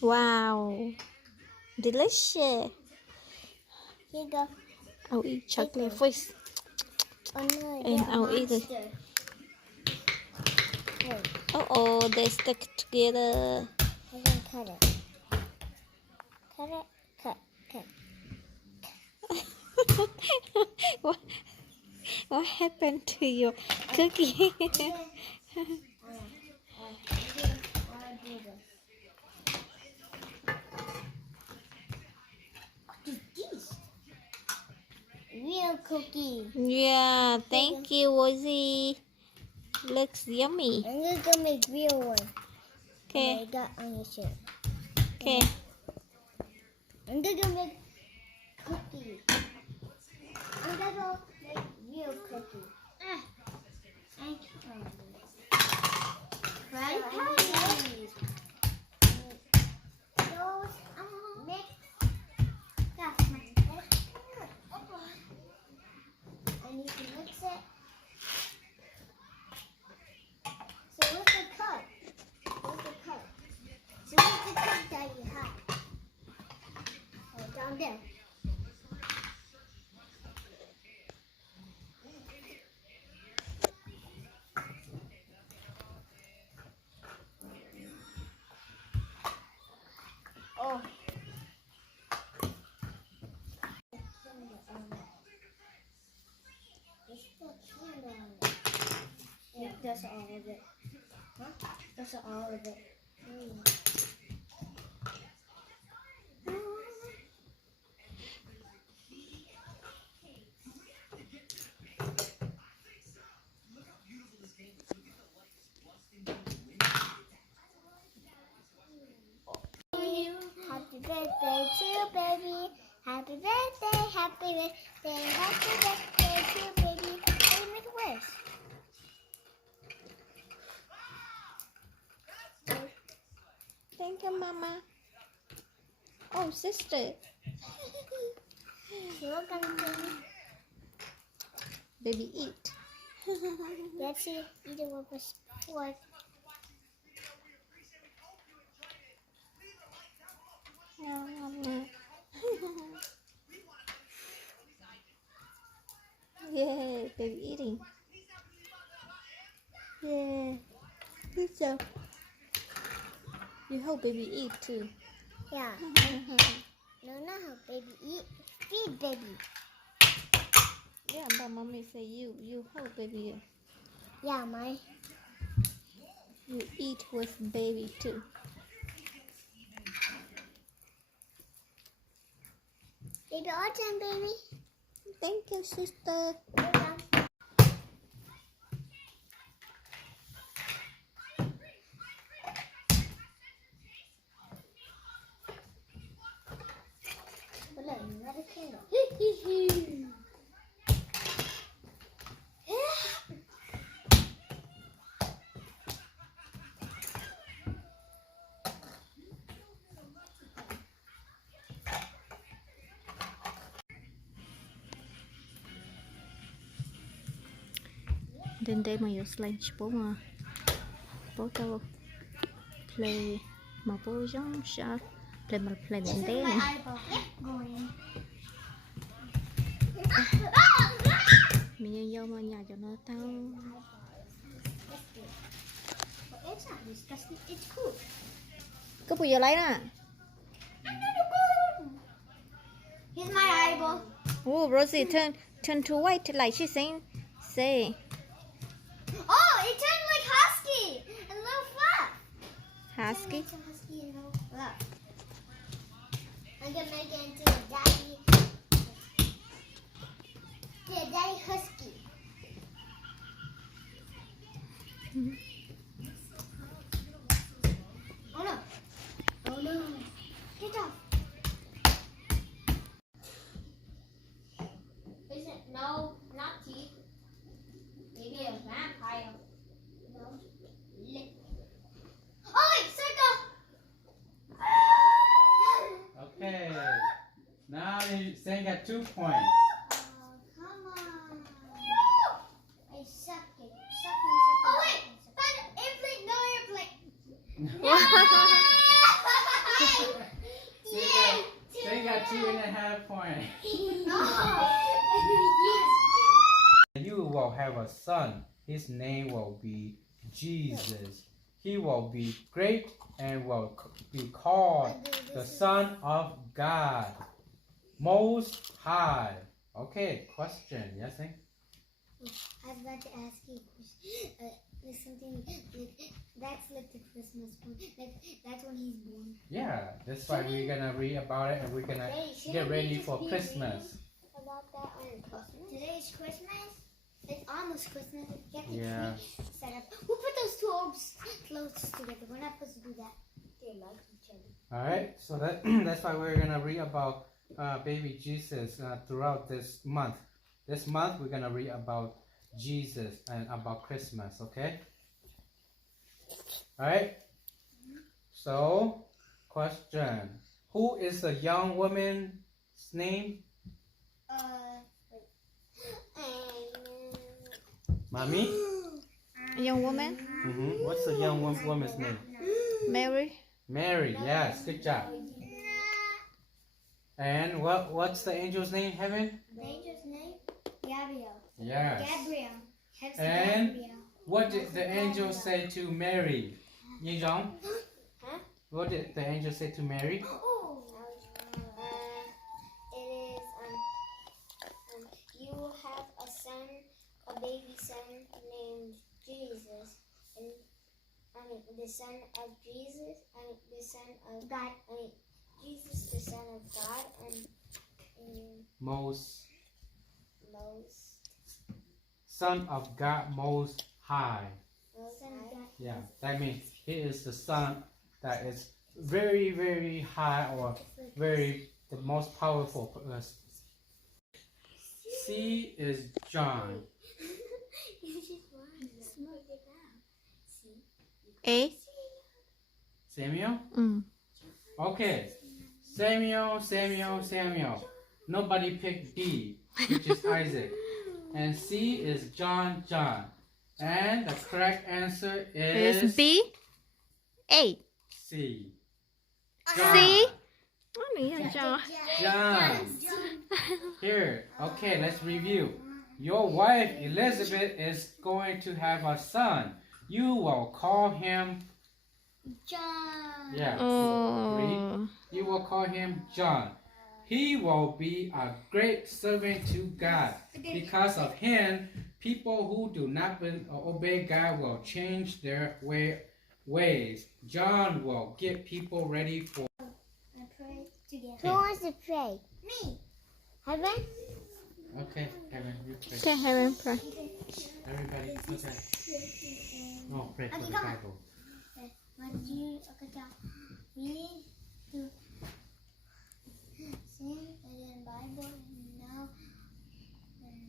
Wow, delicious. Here you go. I'll eat chocolate first, Oh no, and they're a I'll eat it. monster. Wait, Oh, they stuck together. I can cut it. Cut it. Cut. what, what happened to your cookie? Real cookie. Yeah, thank you, Ozzy. Looks yummy. I'm gonna go make real one. Okay, I got on your shirt. okay. I'm gonna go make cookie. I'm gonna go make real cookie. Thank you. Right? Those mix. That's my I need to mix it. So what's the cup? What's the cup? So what's the cup that you have? Oh, down there. Oh. Yeah, that's all of it. Huh? That's all of it. Happy birthday to you, baby. Happy birthday, happy birthday, happy birthday to you, baby. How do you make a wish? Thank you, Mama. Oh, sister. You look at me. Baby, eat. Let's see, eat it with a fork. Yay, baby eating. Yay. Good job. You hope baby eat too. Yeah. No, not how baby eat. Feed baby. Yeah, but mommy say you help baby. Yeah, my. You eat with baby too. Take it all time, baby. Thank you, sister. You're done. Another candle. Đến đây mà yêu lunch bố tao play mà bố giống sao play mà play đến đây này mình yêu mà nhà cho nó tao It's not disgusting. It's cool. cứ bây giờ lấy nè. Here's my eyeball. Oh, Rosie, turn to white like she's saying. Say. Oh, it turned like husky and little fluff. Husky. It turned like husky and little fluff. I'm gonna make it into a daddy. Yeah, daddy husky. Oh no. Oh no. Get off. Is it? No, not teeth. Maybe a vampire. No. Lick. Oh, wait, circle. Okay. Now you saying got 2 points. Come on. I suck it. Oh, wait. Find an airplane. No airplane. 2.5 points. Yes. You will have a son. His name will be Jesus. He will be great and will be called the Son of God, Most High. Okay, question. Yes, eh? I was about to ask you something like that's like the Christmas one. Like that's when he's born. Yeah, that's why we're gonna read about it and we're gonna get ready for Christmas. About that on Christmas. Today is Christmas. It's almost Christmas. Get the Yeah. tree set up. Who put those two old clothes together? We're not supposed to do that. They like each other. All right, so that's why we're gonna read about baby Jesus throughout this month. This month we're gonna read about Jesus and about Christmas. Okay. All right. So, question: who is the young woman's name? Mommy? A young woman? What's the young woman's name? Mary? Mary. Yes, good job. And what's the angel's name? Heaven? The angel's name? Gabriel. Yes. Gabriel. Hence And Gabriel. what did the angel say to Mary? Yin Zhong? Huh? What did the angel say to Mary? Oh. It is you will have a son, a baby son named Jesus, and the son of Jesus, the son of God. Jesus, the son of God, and Most Son Son of God Most High. of God. Yeah, that means he is the son that is very, very high or very the most powerful. C is John. A? Samuel? Mm. Okay. Samuel. Nobody picked D, which is Isaac. And C is John. And the correct answer Is is B? A. C. C? Ano yan, John? John. Here, okay, let's review. Your wife Elizabeth is going to have a son. You will call him John. Read. Oh. You will call him John. He will be a great servant to God. Because of him, people who do not obey God will change their ways. John will get people ready for. I pray together. Who wants to pray? Me. Heaven? Okay, Evan, you pray. Okay, Heaven, pray. Everybody, okay. No, pray for the Bible. What do you we to sing and then Bible and now and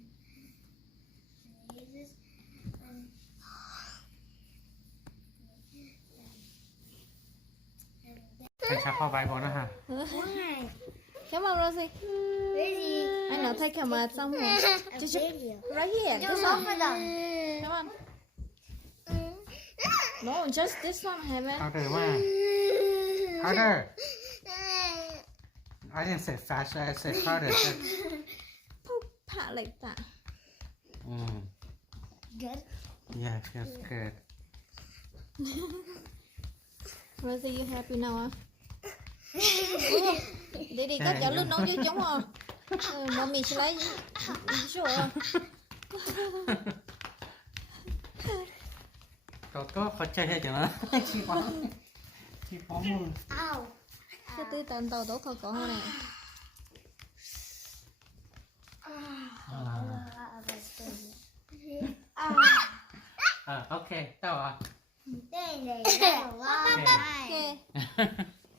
Jesus and Take chapter Bible นะฮะ why? Come on, Rosie. Ready? I know, take camera somewhere. Just video. right here. Do This both one. of them. Come on. No, just this one, Heaven. Harder ว่า Harder I didn't say faster I said harder Pat like that. Good. Yeah feels good Rosie, you happy now, huh? Đi có chở lưng nấu chứ giống không? Mommy sẽ lấy sure. ก็เข้าใจให้จังนะชี้ฟ้องมึง Ow. Cái tí tận tàu tổ có hơn này.โอเคต่อ There. Okay.